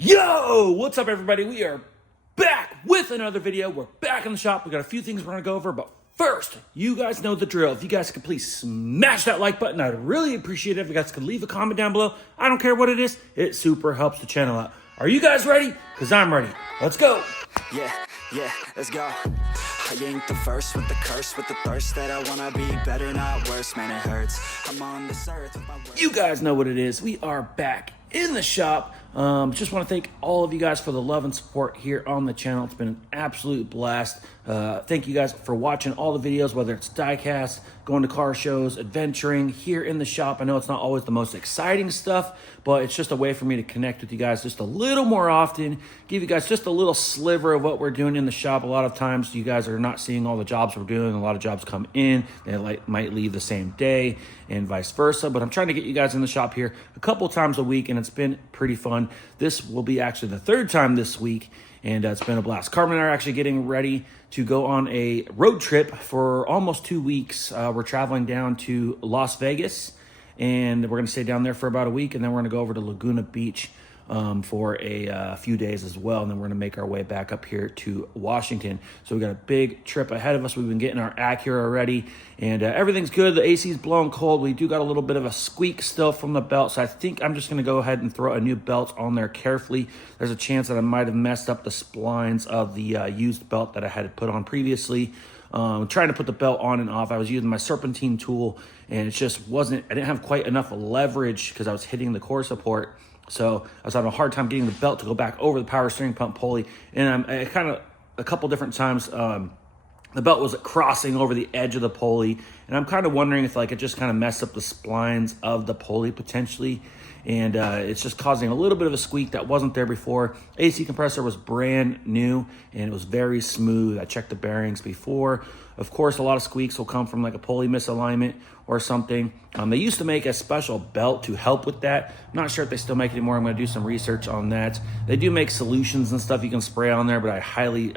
Yo, what's up everybody? We are back with another video. We're back in the shop. We got a few things we're gonna go over, but first, you guys know the drill. If you guys could please smash that like button, I'd really appreciate it. If you guys could leave a comment down below. I don't care what it is. It super helps the channel out. Are you guys ready? Because I'm ready. Let's go. Yeah, let's go. I ain't the first with the curse, with the thirst that I wanna be better, not worse. Man, it hurts. I'm on this earth with my words. You guys know what it is. We are back in the shop. Just want to thank all of you guys for the love and support here on the channel. It's been an absolute blast. Thank you guys for watching all the videos, whether it's diecast, going to car shows, adventuring here in the shop. I know it's not always the most exciting stuff, but it's just a way for me to connect with you guys just a little more often, give you guys just a little sliver of what we're doing in the shop. A lot of times you guys are not seeing all the jobs we're doing. A lot of jobs come in, they might leave the same day and vice versa, but I'm trying to get you guys in the shop here a couple times a week, and it's been pretty fun. This will be actually the third time this week, and it's been a blast. Karmen and I are actually getting ready to go on a road trip for almost 2 weeks. We're traveling down to Las Vegas, and we're going to stay down there for about a week, and then we're going to go over to Laguna Beach for a few days as well, and then we're going to make our way back up here to Washington. So we got a big trip ahead of us. We've been getting our Acura ready, and everything's good. The AC's blowing cold. We do got a little bit of a squeak still from the belt, so I think I'm just going to go ahead and throw a new belt on there carefully. There's a chance that I might have messed up the splines of the used belt that I had put on previously. Trying to put the belt on and off. I was using my serpentine tool, and it just wasn't, I didn't have quite enough leverage because I was hitting the core support. So I was having a hard time getting the belt to go back over the power steering pump pulley. And I kind of, a couple different times, the belt was crossing over the edge of the pulley. And I'm kind of wondering if it just kind of messed up the splines of the pulley potentially. And it's just causing a little bit of a squeak that wasn't there before. AC compressor was brand new, and it was very smooth. I checked the bearings before. Of course, a lot of squeaks will come from a pulley misalignment or something. They used to make a special belt to help with that. I'm not sure if they still make it anymore. I'm going to do some research on that. They do make solutions and stuff you can spray on there, but I highly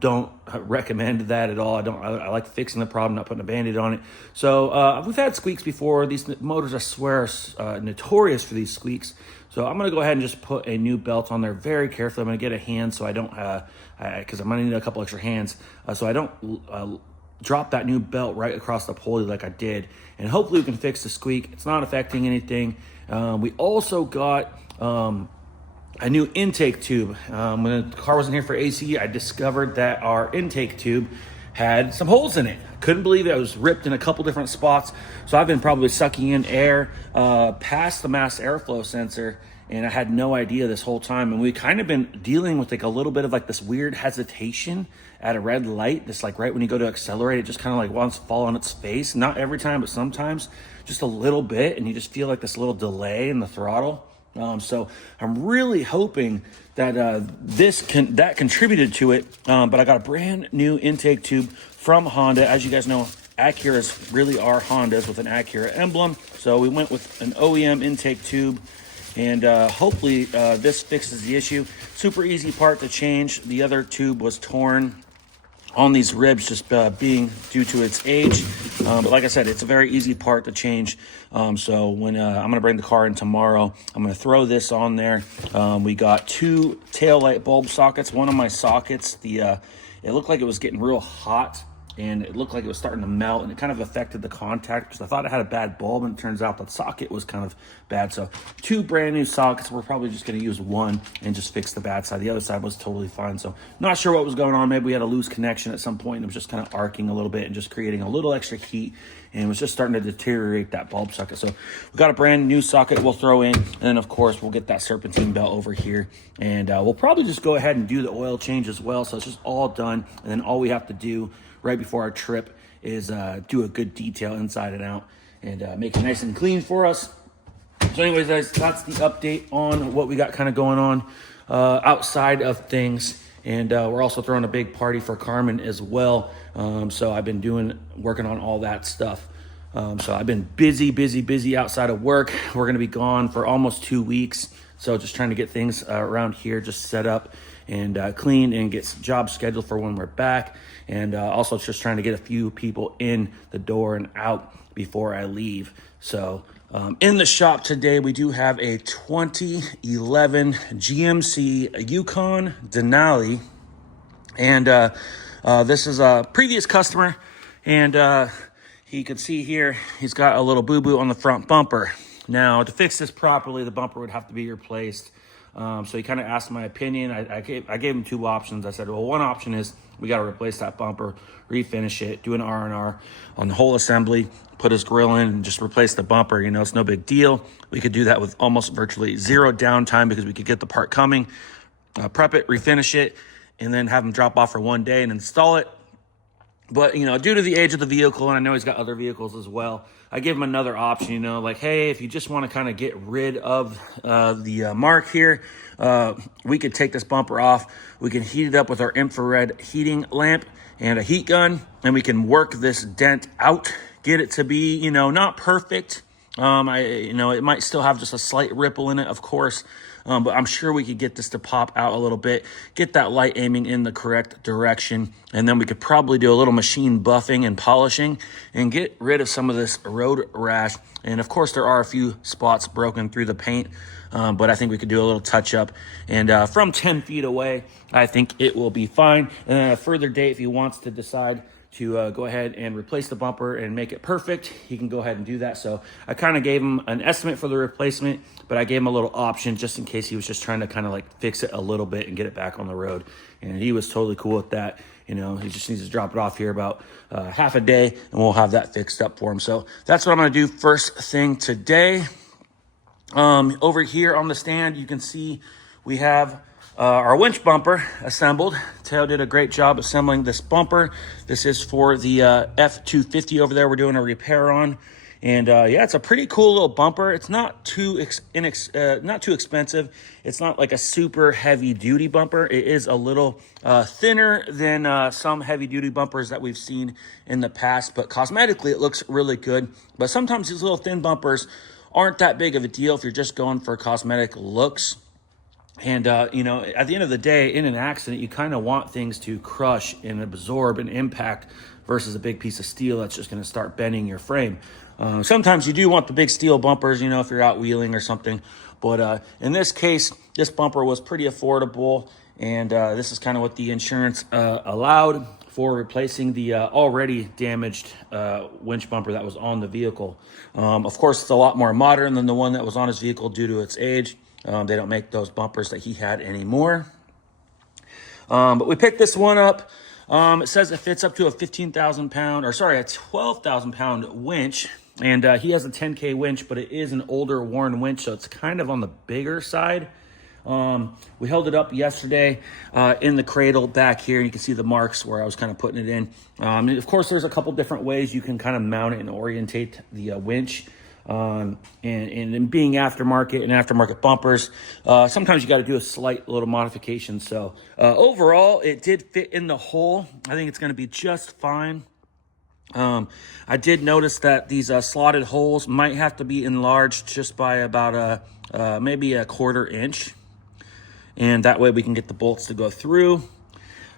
don't recommend that at all. I like fixing the problem, not putting a Band-Aid on it. So we've had squeaks before. These motors, I swear, are notorious for these squeaks. So I'm going to go ahead and just put a new belt on there very carefully. I'm going to get a hand so I don't, because I'm going to need a couple extra hands, so I don't drop that new belt right across the pulley like I did. And hopefully we can fix the squeak. It's not affecting anything. We also got a new intake tube. When the car wasn't here for AC, I discovered that our intake tube had some holes in it. Couldn't believe it. It was ripped in a couple different spots. So I've been probably sucking in air past the mass airflow sensor, and I had no idea this whole time. And we kind of been dealing with a little bit of this weird hesitation at a red light. This right when you go to accelerate, it just kind of wants to fall on its face. Not every time, but sometimes just a little bit, and you just feel this little delay in the throttle. So I'm really hoping that that contributed to it. But I got a brand new intake tube from Honda. As you guys know, Acuras really are Hondas with an Acura emblem. So we went with an OEM intake tube, and hopefully this fixes the issue. Super easy part to change. The other tube was torn on these ribs, just being due to its age. But like I said, it's a very easy part to change. So when I'm going to bring the car in tomorrow, I'm going to throw this on there. We got 2 tail light bulb sockets. One of my sockets, it looked like it was getting real hot, and it looked like it was starting to melt, and it kind of affected the contact because I thought it had a bad bulb, and it turns out the socket was kind of bad. So 2 brand new sockets. We're probably just going to use one and just fix the bad side. The other side was totally fine. So not sure what was going on. Maybe we had a loose connection at some point, and it was just kind of arcing a little bit and just creating a little extra heat, and it was just starting to deteriorate that bulb socket. So we got a brand new socket we'll throw in, and then of course we'll get that serpentine belt over here, and we'll probably just go ahead and do the oil change as well. So it's just all done, and then all we have to do right before our trip is do a good detail inside and out, and make it nice and clean for us. So anyways, guys, that's the update on what we got kind of going on outside of things. And we're also throwing a big party for Karmen as well. So I've been working on all that stuff. So I've been busy outside of work. We're going to be gone for almost 2 weeks. So just trying to get things around here just set up and clean and get jobs scheduled for when we're back. And also just trying to get a few people in the door and out before I leave. So In the shop today, we do have a 2011 GMC Yukon Denali, and this is a previous customer, and he could see here he's got a little boo-boo on the front bumper. Now, to fix this properly, the bumper would have to be replaced. So he kind of asked my opinion. I gave him two options. I said, well, one option is we got to replace that bumper, refinish it, do an R&R on the whole assembly, put his grill in, and just replace the bumper. You know, it's no big deal. We could do that with almost virtually zero downtime because we could get the part coming, prep it, refinish it, and then have him drop off for one day and install it. But, you know, due to the age of the vehicle, and I know he's got other vehicles as well, I give him another option, you know, like, hey, if you just want to kind of get rid of the mark here, we could take this bumper off. We can heat it up with our infrared heating lamp and a heat gun, and we can work this dent out, get it to be, you know, not perfect. You know, it might still have just a slight ripple in it, of course. But I'm sure we could get this to pop out a little bit, get that light aiming in the correct direction, and then we could probably do a little machine buffing and polishing and get rid of some of this road rash. And of course, there are a few spots broken through the paint, but I think we could do a little touch up. And from 10 feet away, I think it will be fine. And then at a further date, if he wants to decide to go ahead and replace the bumper and make it perfect, he can go ahead and do that. So I kind of gave him an estimate for the replacement, but I gave him a little option just in case he was just trying to kind of like fix it a little bit and get it back on the road. And he was totally cool with that. You know, he just needs to drop it off here about half a day, and we'll have that fixed up for him. So that's what I'm going to do first thing today. Over here on the stand, you can see we have our winch bumper assembled. Teo did a great job assembling this bumper. This is for the F-250 over there we're doing a repair on. And yeah, it's a pretty cool little bumper. It's not too expensive. It's not like a super heavy duty bumper. It is a little thinner than some heavy duty bumpers that we've seen in the past, but cosmetically it looks really good. But sometimes these little thin bumpers aren't that big of a deal if you're just going for cosmetic looks. And, you know, at the end of the day, in an accident, you kind of want things to crush and absorb and impact versus a big piece of steel that's just going to start bending your frame. Sometimes you do want the big steel bumpers, you know, if you're out wheeling or something. But in this case, this bumper was pretty affordable. And this is kind of what the insurance allowed for replacing the already damaged winch bumper that was on the vehicle. Of course, it's a lot more modern than the one that was on his vehicle due to its age. They don't make those bumpers that he had anymore. But we picked this one up. It says it fits up to a 12,000 pound winch. And he has a 10K winch, but it is an older worn winch, so it's kind of on the bigger side. We held it up yesterday in the cradle back here, and you can see the marks where I was kind of putting it in. And of course, there's a couple different ways you can kind of mount it and orientate the winch. And being aftermarket bumpers, sometimes you got to do a slight little modification. So overall, it did fit in the hole. I think it's going to be just fine. I did notice that these slotted holes might have to be enlarged just by about maybe a 1/4 inch, and that way we can get the bolts to go through.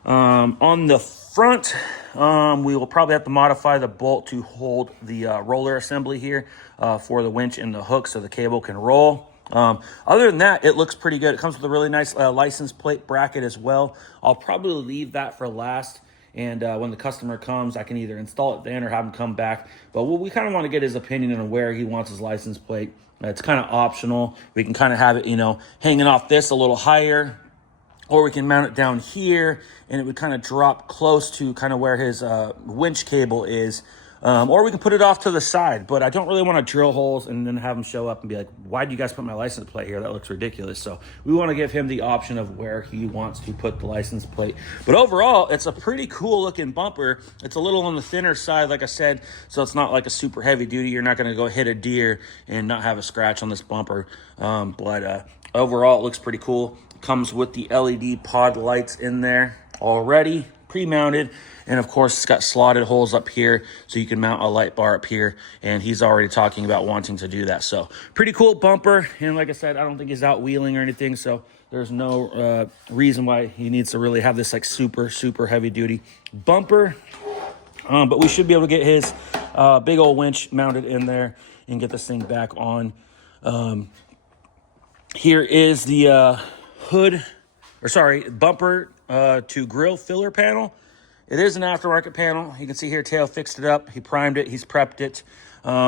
On the front, we will probably have to modify the bolt to hold the roller assembly here for the winch and the hook so the cable can roll. Other than that, it looks pretty good. It comes with a really nice license plate bracket as well. I'll probably leave that for last. And when the customer comes, I can either install it then or have him come back. But we kind of want to get his opinion on where he wants his license plate. It's kind of optional. We can kind of have it, you know, hanging off this a little higher, or we can mount it down here and it would kind of drop close to kind of where his winch cable is. Or we can put it off to the side, but I don't really want to drill holes and then have him show up and be like, why do you guys put my license plate here? That looks ridiculous. So we want to give him the option of where he wants to put the license plate. But overall, it's a pretty cool looking bumper. It's a little on the thinner side, like I said, so it's not like a super heavy duty. You're not going to go hit a deer and not have a scratch on this bumper. But overall, it looks pretty cool. Comes with the LED pod lights in there already, pre-mounted. And of course, it's got slotted holes up here so you can mount a light bar up here. And he's already talking about wanting to do that. So pretty cool bumper. And like I said, I don't think he's out wheeling or anything. So there's no reason why he needs to really have this like super, super heavy duty bumper. But we should be able to get his big old winch mounted in there. and get this thing back on. Here is the bumper to grill filler panel. It is an aftermarket panel. You can see here, Teo fixed it up. He primed it. He's prepped it.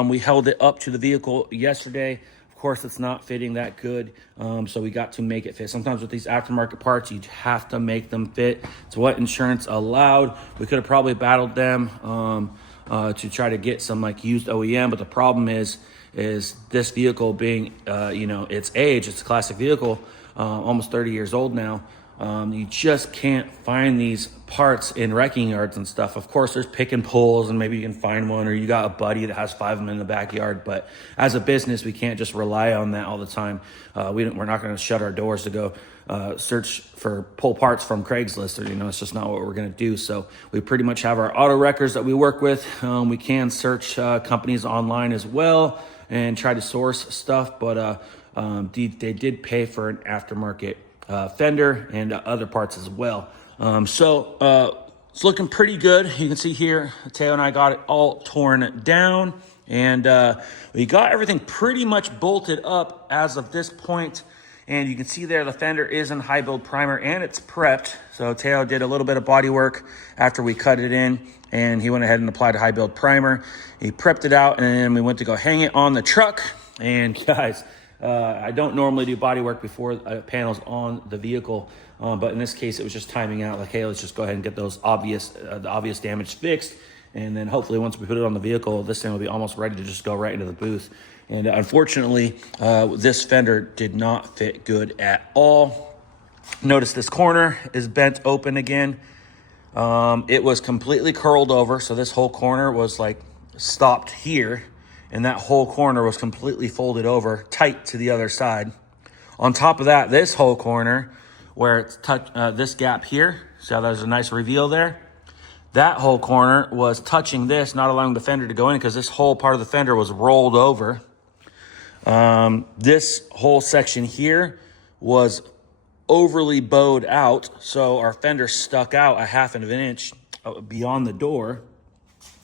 We held it up to the vehicle yesterday. Of course, it's not fitting that good, so we got to make it fit. Sometimes with these aftermarket parts, you have to make them fit. It's what insurance allowed. We could have probably battled them to try to get some like used OEM, but the problem is this vehicle being, its age, it's a classic vehicle, almost 30 years old now. You just can't find these parts in wrecking yards and stuff. Of course, there's pick and pulls, and maybe you can find one, or you got a buddy that has 5 of them in the backyard. But as a business, we can't just rely on that all the time. We're not going to shut our doors to go search for pull parts from Craigslist, or it's just not what we're going to do. So we pretty much have our auto wreckers that we work with. We can search companies online as well and try to source stuff, but they did pay for an aftermarket fender and other parts as well. So it's looking pretty good. You can see here, Teo and I got it all torn down, and we got everything pretty much bolted up as of this point. And you can see there the fender is in high build primer and it's prepped. So Teo did a little bit of body work after we cut it in, and he went ahead and applied a high build primer. He prepped it out, and then we went to go hang it on the truck. And guys, I don't normally do body work before panels on the vehicle, but in this case, it was just timing out. Like, hey, let's just go ahead and get those the obvious damage fixed, and then hopefully once we put it on the vehicle, this thing will be almost ready to just go right into the booth. And unfortunately, this fender did not fit good at all. Notice this corner is bent open again. It was completely curled over, so this whole corner was like stopped here, and that whole corner was completely folded over tight to the other side. On top of that, this whole corner where it's this gap here, see how there's a nice reveal there? That whole corner was touching this, not allowing the fender to go in, because this whole part of the fender was rolled over. This whole section here was overly bowed out, so our fender stuck out a half of an inch beyond the door.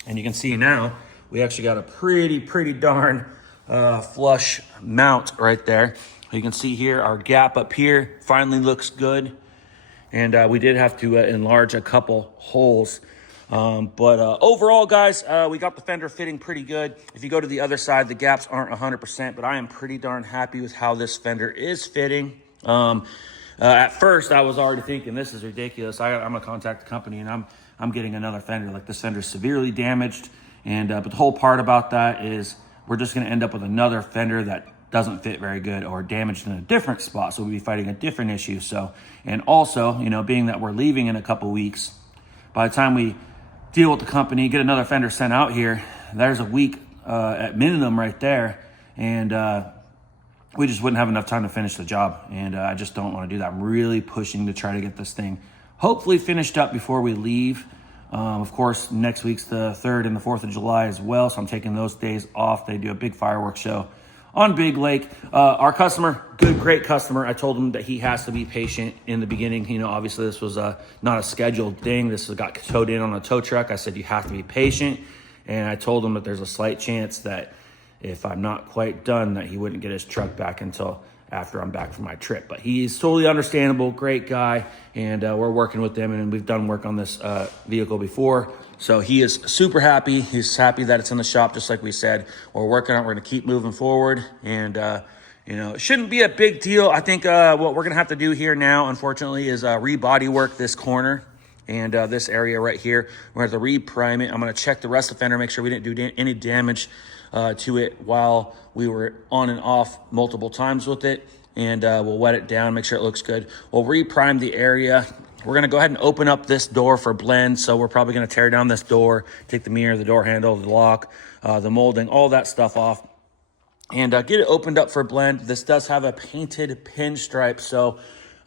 And you can see now we actually got a pretty darn flush mount right there. You can see here our gap up here finally looks good, and we did have to enlarge a couple holes. But overall, guys, we got the fender fitting pretty good. If you go to the other side, the gaps aren't 100%, but I am pretty darn happy with how this fender is fitting. At first, I was already thinking, this is ridiculous. I'm going to contact the company, and I'm getting another fender. Like, this fender is severely damaged, and but the whole part about that is we're just going to end up with another fender that doesn't fit very good or damaged in a different spot, so we'll be fighting a different issue. So, and also, being that we're leaving in a couple weeks, by the time we deal with the company, get another fender sent out here, there's a week at minimum right there, and we just wouldn't have enough time to finish the job, and I just don't want to do that. I'm really pushing to try to get this thing hopefully finished up before we leave. Of course, next week's the 3rd and the 4th of July as well, so I'm taking those days off. They do a big fireworks show on Big Lake. Our customer, great customer. I told him that he has to be patient in the beginning. Obviously this was not a scheduled thing. This got towed in on a tow truck. I said, you have to be patient. And I told him that there's a slight chance that if I'm not quite done, that he wouldn't get his truck back until after I'm back from my trip. But he's totally understandable, great guy. And we're working with them, and we've done work on this vehicle before. So he is super happy. He's happy that it's in the shop, just like we said. We're working on it. We're going to keep moving forward. And, it shouldn't be a big deal. I think what we're going to have to do here now, unfortunately, is re-body work this corner and this area right here. We're going to have to re-prime it. I'm going to check the rest of the fender, make sure we didn't do any damage to it while we were on and off multiple times with it. And we'll wet it down, make sure it looks good. We'll re-prime the area. We're going to go ahead and open up this door for blend. So we're probably going to tear down this door, take the mirror, the door handle, the lock, the molding, all that stuff off, and get it opened up for blend. This does have a painted pinstripe. So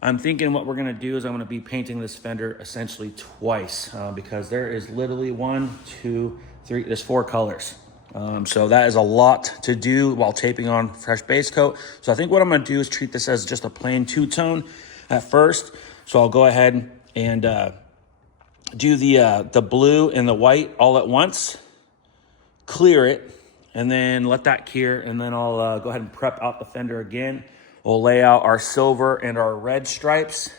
I'm thinking what we're going to do is I'm going to be painting this fender essentially twice because there is literally 1, 2, 3, there's 4 colors. So that is a lot to do while taping on fresh base coat. So I think what I'm going to do is treat this as just a plain two-tone at first. So I'll go ahead and do the blue and the white all at once, clear it, and then let that cure, and then I'll go ahead and prep out the fender again. We'll lay out our silver and our red stripes,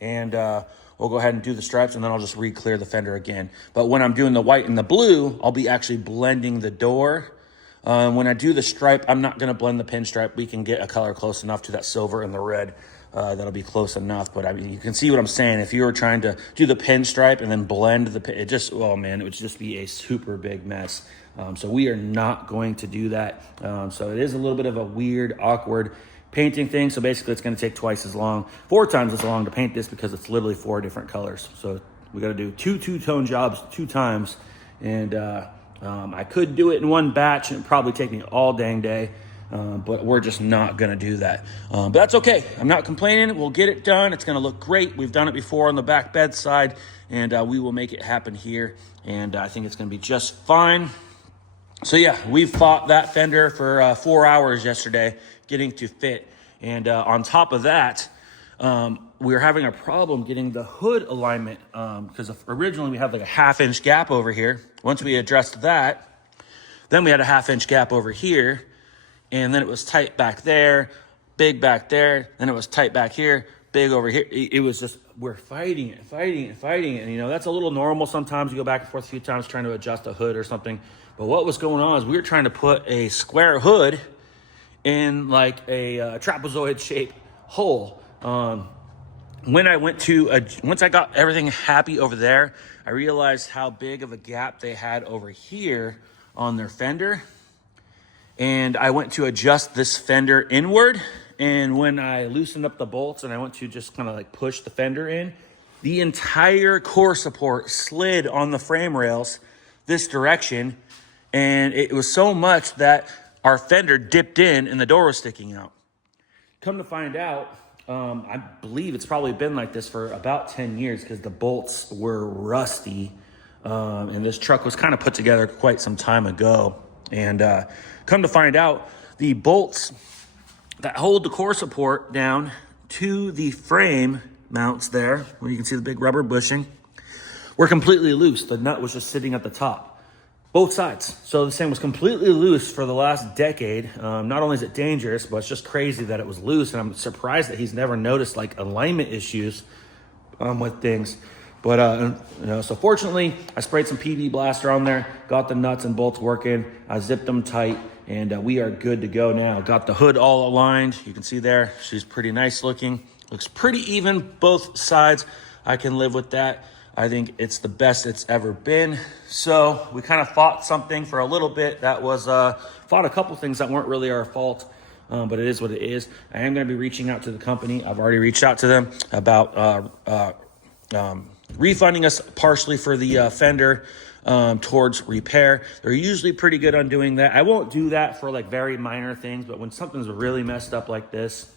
and we'll go ahead and do the stripes, and then I'll just re-clear the fender again. But when I'm doing the white and the blue, I'll be actually blending the door. When I do the stripe, I'm not going to blend the pinstripe. We can get a color close enough to that silver and the red. That'll be close enough. But I mean, you can see what I'm saying. If you were trying to do the pinstripe and then blend the pin, it just, oh man, it would just be a super big mess. So we are not going to do that. So it is a little bit of a weird, awkward painting thing. So basically it's going to take twice as long, 4 times as long to paint this, because it's literally 4 different colors. So we got to do 2 two-tone jobs 2 times. And I could do it in one batch, and it'd probably take me all dang day. But we're just not going to do that. But that's okay. I'm not complaining. We'll get it done. It's going to look great. We've done it before on the back bedside, and we will make it happen here. And I think it's going to be just fine. So yeah, we fought that fender for 4 hours yesterday getting to fit. And on top of that, we were having a problem getting the hood alignment, because originally we had like a 1/2-inch gap over here. Once we addressed that, then we had a 1/2-inch gap over here. And then it was tight back there, big back there. Then it was tight back here, big over here. It was just, we're fighting it. And, you know, that's a little normal. Sometimes you go back and forth a few times trying to adjust a hood or something. But what was going on is we were trying to put a square hood in like a trapezoid shaped hole. When I went to, once I got everything happy over there, I realized how big of a gap they had over here on their fender. And I went to adjust this fender inward. And when I loosened up the bolts and I went to just kind of like push the fender in, the entire core support slid on the frame rails this direction. And it was so much that our fender dipped in and the door was sticking out. Come to find out, I believe it's probably been like this for about 10 years because the bolts were rusty. And this truck was kind of put together quite some time ago. And come to find out, the bolts that hold the core support down to the frame mounts there, where you can see the big rubber bushing, were completely loose. The nut was just sitting at the top, both sides. So this thing was completely loose for the last decade. Not only is it dangerous, but it's just crazy that it was loose. And I'm surprised that he's never noticed like alignment issues with things. But, you know, so fortunately, I sprayed some PB Blaster on there, got the nuts and bolts working, I zipped them tight, and we are good to go now. Got the hood all aligned. You can see there, she's pretty nice looking. Looks pretty even, both sides. I can live with that. I think it's the best it's ever been. So we kind of fought something for a little bit. That was, fought a couple things that weren't really our fault. But it is what it is. I am going to be reaching out to the company. I've already reached out to them about, refunding us partially for the fender towards repair. They're usually pretty good on doing that. I won't do that for like very minor things, but when something's really messed up like this,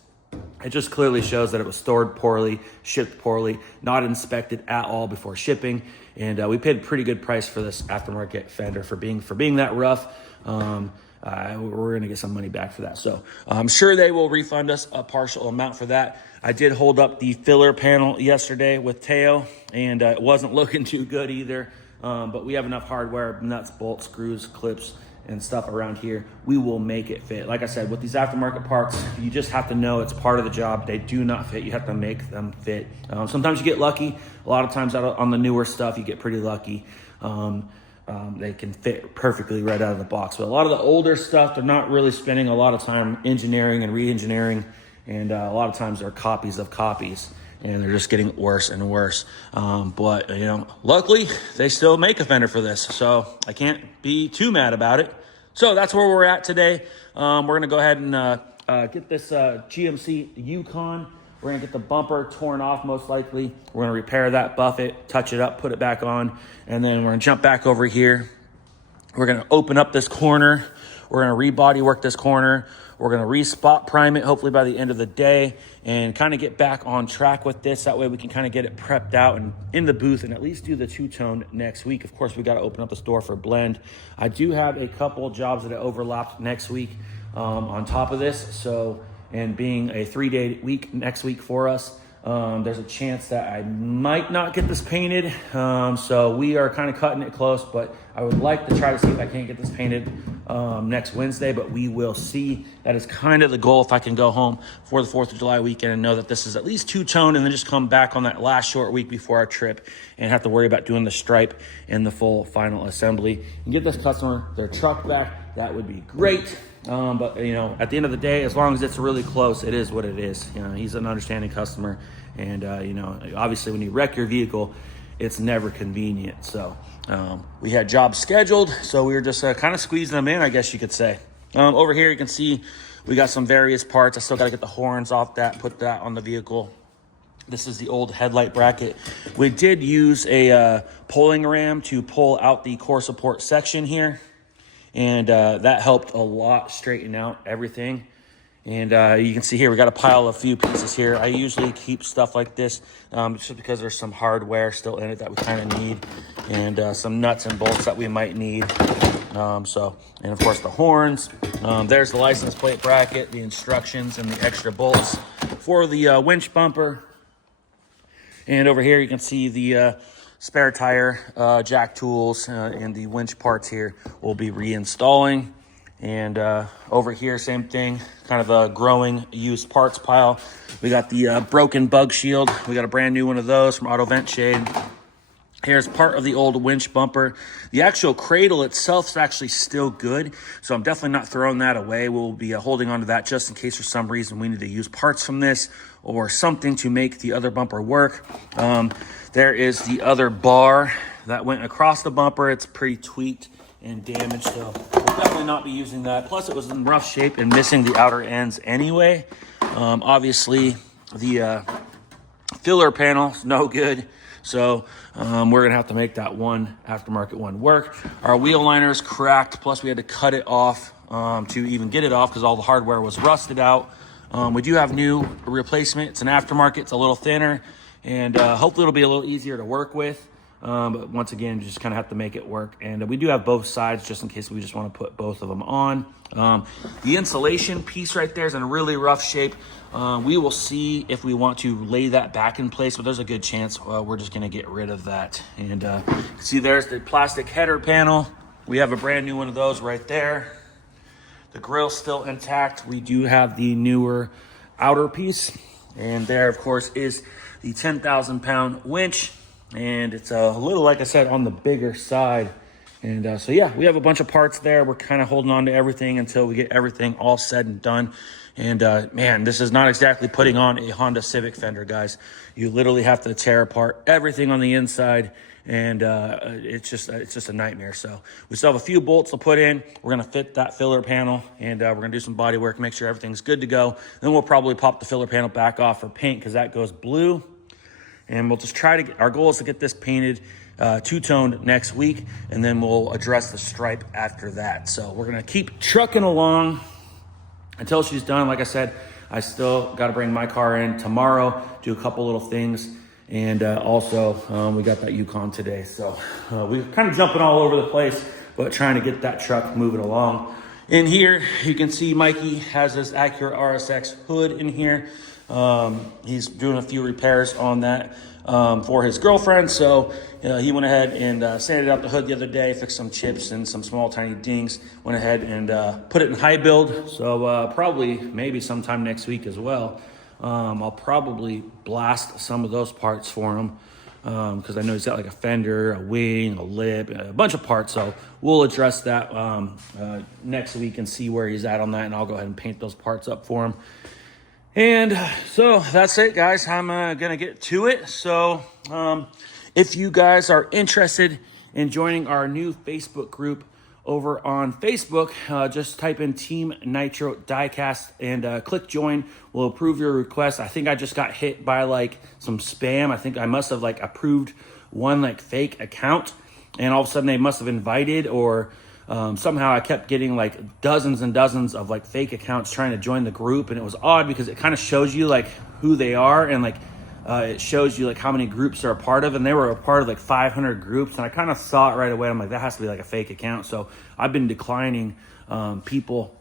it just clearly shows that it was stored poorly, shipped poorly, not inspected at all before shipping. And we paid a pretty good price for this aftermarket fender for being that rough. We're going to get some money back for that. So I'm sure they will refund us a partial amount for that. I did hold up the filler panel yesterday with Teo, and it wasn't looking too good either. But we have enough hardware, nuts, bolts, screws, clips, and stuff around here. We will make it fit. Like I said, with these aftermarket parts, you just have to know it's part of the job. They do not fit. You have to make them fit. Sometimes you get lucky. A lot of times on the newer stuff, you get pretty lucky. They can fit perfectly right out of the box. But a lot of the older stuff, they're not really spending a lot of time engineering and re-engineering. And a lot of times they're copies of copies. And they're just getting worse and worse. But, you know, luckily, they still make a fender for this. So I can't be too mad about it. So that's where we're at today. We're going to go ahead and get this GMC Yukon. We're going to get the bumper torn off most likely. We're going to repair that, buff it, touch it up, put it back on. And then we're going to jump back over here. We're going to open up this corner. We're going to rebody work this corner. We're going to re-spot prime it hopefully by the end of the day and kind of get back on track with this. That way we can kind of get it prepped out and in the booth and at least do the two-tone next week. Of course, we got to open up the store for blend. I do have a couple jobs that overlapped next week on top of this. So, and being a 3-day week next week for us, There's a chance that I might not get this painted. So we are kind of cutting it close, but I would like to try to see if I can't get this painted next Wednesday, but we will see. That is kind of the goal, if I can go home for the 4th of July weekend and know that this is at least two-tone, and then just come back on that last short week before our trip and have to worry about doing the stripe and the full final assembly and get this customer their truck back. That would be great. But you know, at the end of the day, as long as it's really close, it is what it is. You know, he's an understanding customer, and you know, obviously when you wreck your vehicle, it's never convenient. So we had jobs scheduled, so we were just kind of squeezing them in, I guess you could say. Over here you can see we got some various parts. I still got to get the horns off that, put that on the vehicle. This is the old headlight bracket. We did use a pulling ram to pull out the core support section here, and that helped a lot straighten out everything. And you can see here we got a pile of few pieces here. I usually keep stuff like this just because there's some hardware still in it that we kind of need, and some nuts and bolts that we might need. And of course the horns. There's the license plate bracket, the instructions, and the extra bolts for the winch bumper. And over here you can see the spare tire jack tools and the winch parts here we'll be reinstalling. And over here, same thing, kind of a growing used parts pile. We got the broken bug shield. We got a brand new one of those from Auto Vent Shade. Here's part of the old winch bumper. The actual cradle itself is actually still good, so I'm definitely not throwing that away. We'll be holding on to that just in case for some reason we need to use parts from this or something to make the other bumper work. There is the other bar that went across the bumper. It's pretty tweaked and damaged, so we'll definitely not be using that. Plus it was in rough shape and missing the outer ends anyway. Obviously the filler panel is no good, so we're gonna have to make that one aftermarket one work. Our wheel liner is cracked, plus we had to cut it off to even get it off because all the hardware was rusted out. We do have new replacement. It's an aftermarket, it's a little thinner, and hopefully it'll be a little easier to work with. But once again, you just kind of have to make it work. And we do have both sides just in case we just want to put both of them on. The insulation piece right there is in really rough shape. We will see if we want to lay that back in place, but there's a good chance we're just going to get rid of that. And see, there's the plastic header panel. We have a brand new one of those right there. The grill's still intact. We do have the newer outer piece. And there, of course, is the 10,000-pound winch. And it's a little, like I said, on the bigger side. And so yeah, we have a bunch of parts there. We're kind of holding on to everything until we get everything all said and done. And man, this is not exactly putting on a Honda Civic fender, guys. You literally have to tear apart everything on the inside, and it's just a nightmare. So we still have a few bolts to put in. We're gonna fit that filler panel, and we're gonna do some body work, make sure everything's good to go. Then we'll probably pop the filler panel back off for paint because that goes blue. And we'll just try to get, our goal is to get this painted two-toned next week, and then we'll address the stripe after that. So we're gonna keep trucking along until she's done. Like I said, I still gotta bring my car in tomorrow, do a couple little things, and also we got that Yukon today. So we're kind of jumping all over the place, but trying to get that truck moving along. In here, you can see Mikey has this Acura RSX hood in here. He's doing a few repairs on that for his girlfriend. So he went ahead and sanded out the hood the other day, fixed some chips and some small tiny dings, went ahead and put it in high build. So probably maybe sometime next week as well. I'll probably blast some of those parts for him because I know he's got like a fender, a wing, a lip, a bunch of parts. So we'll address that next week and see where he's at on that, and I'll go ahead and paint those parts up for him. And so that's it, guys. I'm gonna get to it. So if you guys are interested in joining our new Facebook group over on Facebook, just type in Team Nitro Diecast and click join. We'll approve your request. I think I just got hit by like some spam. I think I must have like approved one like fake account, and all of a sudden they must have invited, or somehow I kept getting like dozens and dozens of like fake accounts trying to join the group. And it was odd because it kind of shows you like who they are, and like it shows you like how many groups they're a part of, and they were a part of like 500 groups. And I kind of saw it right away. I'm like, that has to be like a fake account. So I've been declining people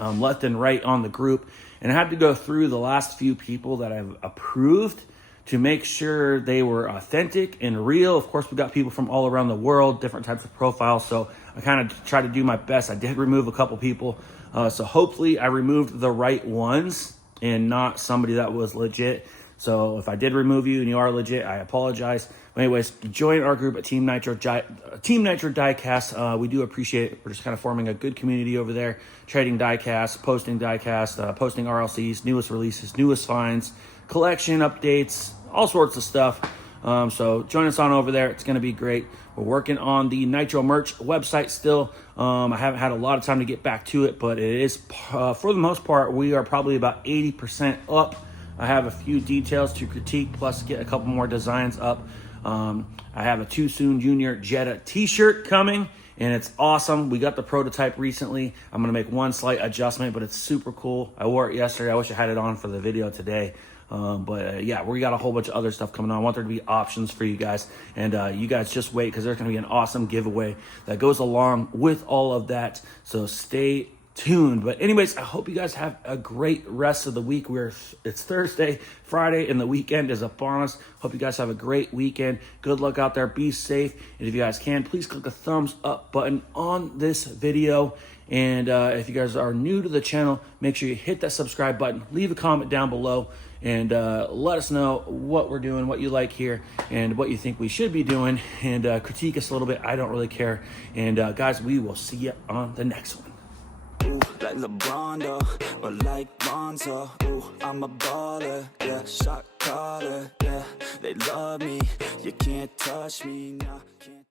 left and right on the group. and I had to go through the last few people that I've approved to make sure they were authentic and real. Of course, we got people from all around the world, different types of profiles, so I kind of tried to do my best. I did remove a couple people, so hopefully I removed the right ones and not somebody that was legit. So if I did remove you and you are legit, I apologize. But anyways, join our group at Team Nitro Diecast. We do appreciate it. We're just kind of forming a good community over there, trading diecast, posting RLCs, newest releases, newest finds, collection updates, all sorts of stuff. So join us on over there. It's going to be great. We're working on the Nitro merch website still. I haven't had a lot of time to get back to it, but it is, for the most part, we are probably about 80% up. I have a few details to critique, plus get a couple more designs up. I have a Too Soon Junior Jetta t-shirt coming, and it's awesome. We got the prototype recently. I'm going to make one slight adjustment, but it's super cool. I wore it yesterday. I wish I had it on for the video today. Yeah, we got a whole bunch of other stuff coming on. I want there to be options for you guys, and you guys just wait, because there's going to be an awesome giveaway that goes along with all of that. So stay tuned. But anyways, I hope you guys have a great rest of the week. It's Thursday, Friday, and the weekend is upon us. Hope you guys have a great weekend. Good luck out there. Be safe. And if you guys can, please click the thumbs up button on this video. And if you guys are new to the channel, make sure you hit that subscribe button. Leave a comment down below and let us know what we're doing, what you like here, and what you think we should be doing. And critique us a little bit. I don't really care. And guys, we will see you on the next one. Ooh, like LeBron, though, or like Lonzo. Ooh, I'm a baller, yeah, shot caller, yeah. They love me, you can't touch me, nah, can't.